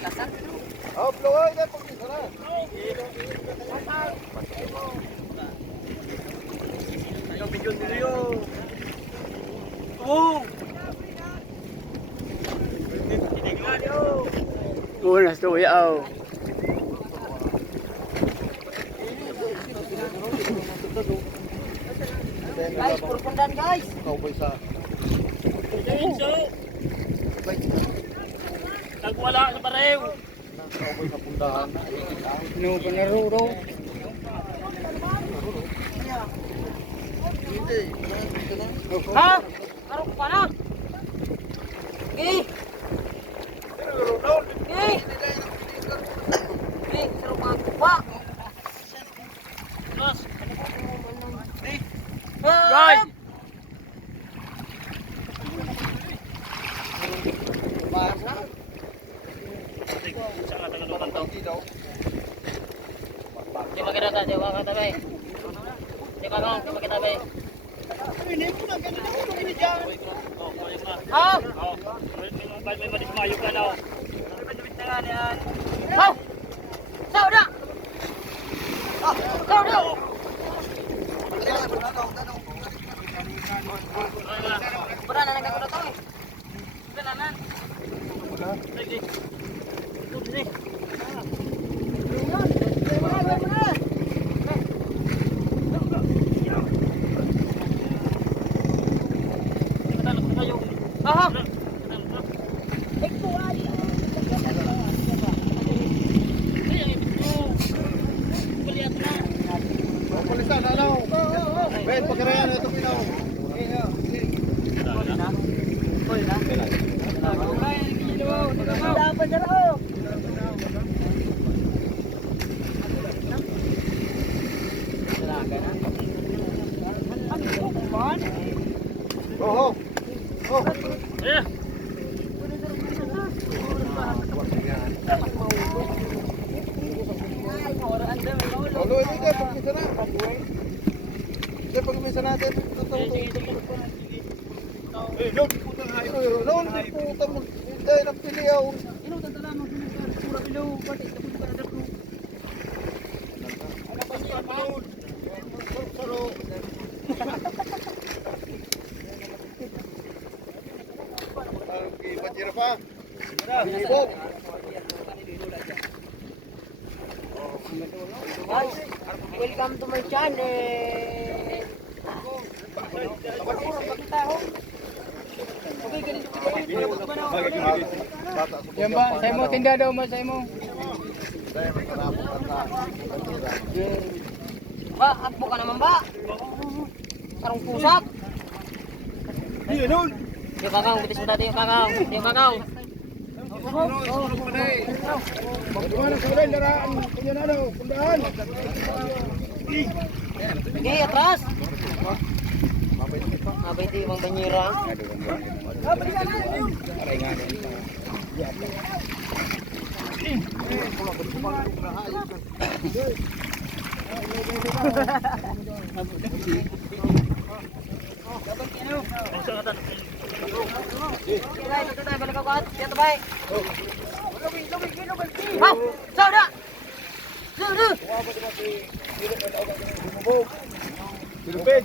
Oh, peluang kan pergi sana. Ayo pinjul dulu yo. Oh. Una stuyaw. Guys, puro pundan guys. Kau bisa. Nagwala sa pareho. Kau bisa pundahan. No, panaruro. Ha? Karo pa na. Okay. Okay. Okay, seru banget, Pak. Terus. Right. Coba kita tak coba kata baik. Coba kau coba kita baik. Ah, oh, sao dah? Sao dah? Berana nak kau tahu? Berana. Lagi. Ni. Ah. Polisan ano? Ben, pagkarayan ito pinaw. Oh, oh. Oh. Yeah. Lalu ini kan pergi sana. Kita pergi sana natin. Eh, no, puta nga ito. No, puta mo. Hindi na piliyaw. Ino tantala mo pura bilo pati tapos para dako. Ano pa niya, Paul? Saro. Okay, bajira pa. Ibo. Guys, welcome to my channel. Okay, ganito Yan ba? Sa mo tinda daw mo sa mo. Ba, akbo ka naman ba? Sarong pusat. Iya, nun. Yung kakao, bitis mo dati yung kakao. Yung kakao. Bagaimana saudara daraan punya nado, pundahan. Okay, atras. Abay ito yung banyera. Ito tayo, balik ako at siya tabay. Wow, sao dah? Dulu. Silupin.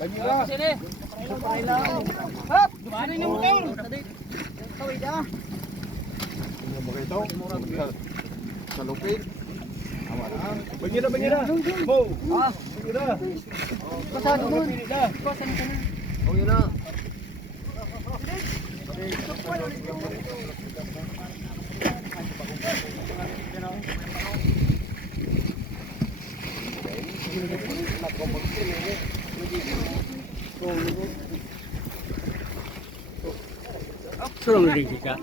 Banyira. Sini. Hop, sini ni motor. Kaway dah. Ano ba ito? Salupin. Banyira. Mo. Ah, Banyira. pasado mo. Pasan ka na. Oh, yun na. Suruh lagi ka.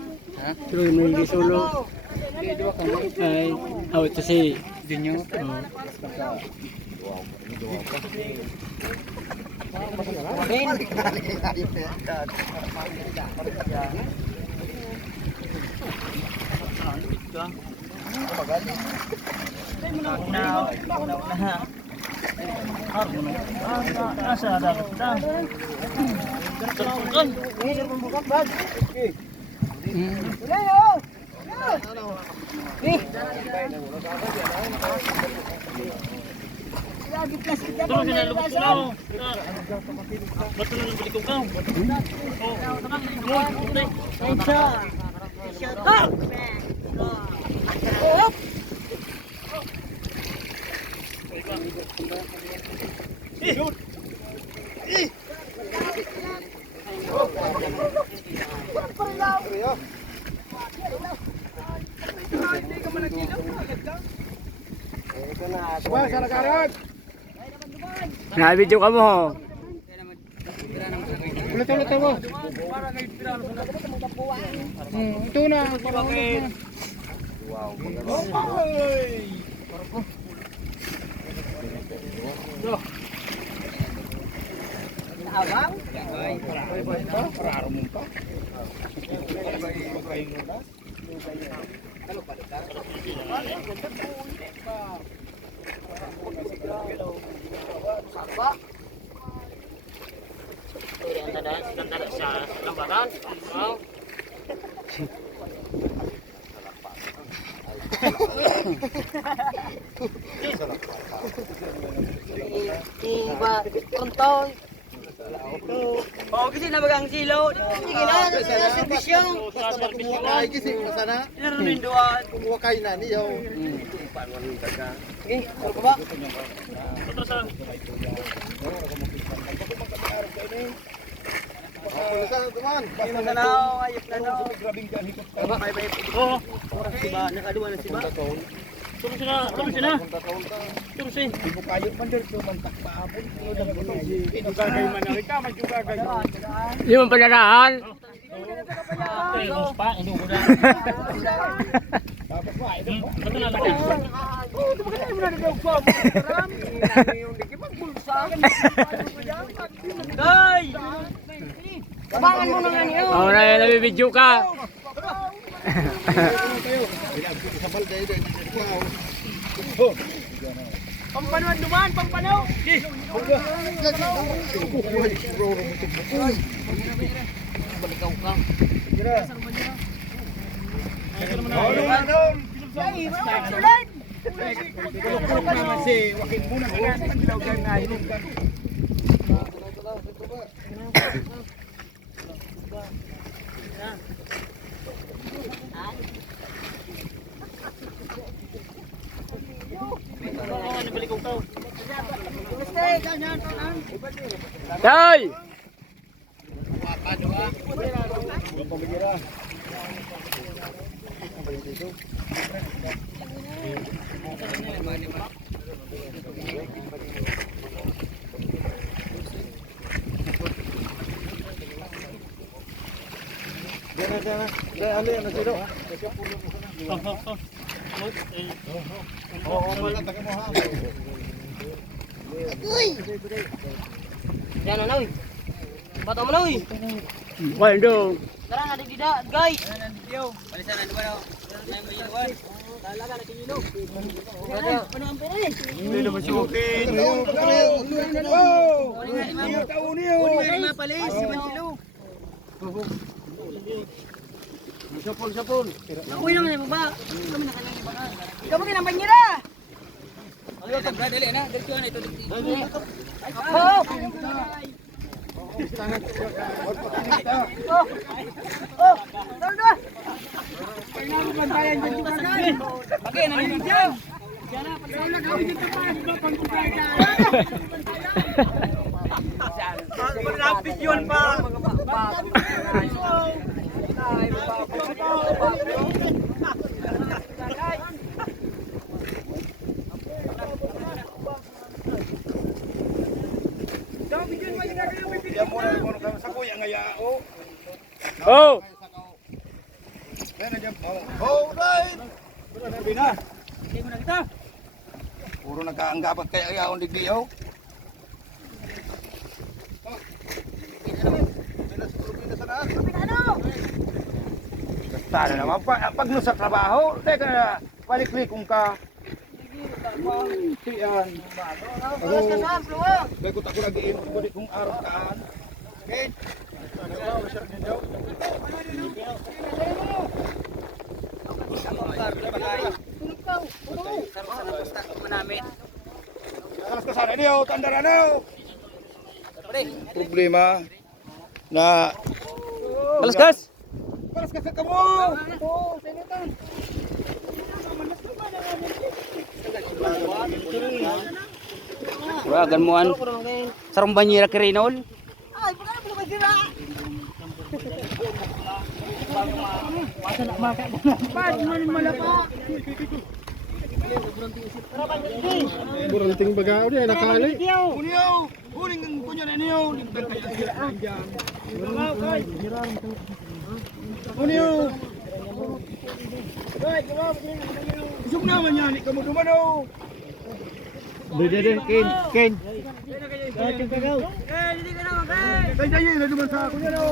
Suruh lagi solo. Ay, awat kasi dinyo. Asa ada kita. Ini pembuka bag. Boleh yo. Tulong sila lubos ko lang. Ba't na nabalik ko ka? Wah, salah karat. Na-video ka mo. Ulit mo. Ito na. Tanda sa lambaran. Oh. Iba kontoy. Oh, kasi nabagang silaw. Sige na, sa servisyo. Basta kumuha kayo kasi sana. Niruninduan. Kumuha kayo na niyo. Okay, ano ba? Teman. Ayun na na, ayop na na. Bye-bye. Oo. Siba, nakaduwa na siba. Tulong sila. Ibu kayo man dito mantak paabot. Ito gagay man na kita, medyo gagay. Yung panaraan. Pa, inugo na. Dapat ba? Ito po. Ba't na laki? Oo, ito ba mo na nagawag mo? Marami. Yung di magbulsa. Day! Tabangan mo na nga niyo. Oo, nabibidyo ka. Sa balde ito. Pampanoan duman, pampanaw. Balikaw ka. Tay! Yan na, uy. Bato mo na, uy. Waduh. Tara na, digdida, guys. Balisan na, diba? May mo yun, uy. Talaga, natingilo. Ano ang pera eh? Hindi naman sukin. Mapalis, si Manilo. Sapol. Uy naman yung baba. Kami na kanyang iba ka. Ikaw mo kinang banyera. Dali na. Dito na ito. Oh! Tara. Bagay na nito dyan. Malapit yun pa. Oh! Oh, right. Hindi mo na kita. Puro nagkaanggapat kaya yaon digdiyaw. Basta na naman. Pag no sa trabaho, teka na, balik-likong ka. Tiyan. Oras ka saan, Pluwa? Bago ako nag-iin, balik kong araw kaan. Okay? Alas ka sana niyo, tandara na. Problema na Balaskas! alas ka sa kamo. Kuragan mo an. Sarong banyera kirinol. Buranting bagaw dia nakali. Uniyo, huling ang kunyo na niyo. Uniyo. Isog naman yan, ikaw mo dumano. Dede, Ken. Kaya yun, naduman sa ako niya no.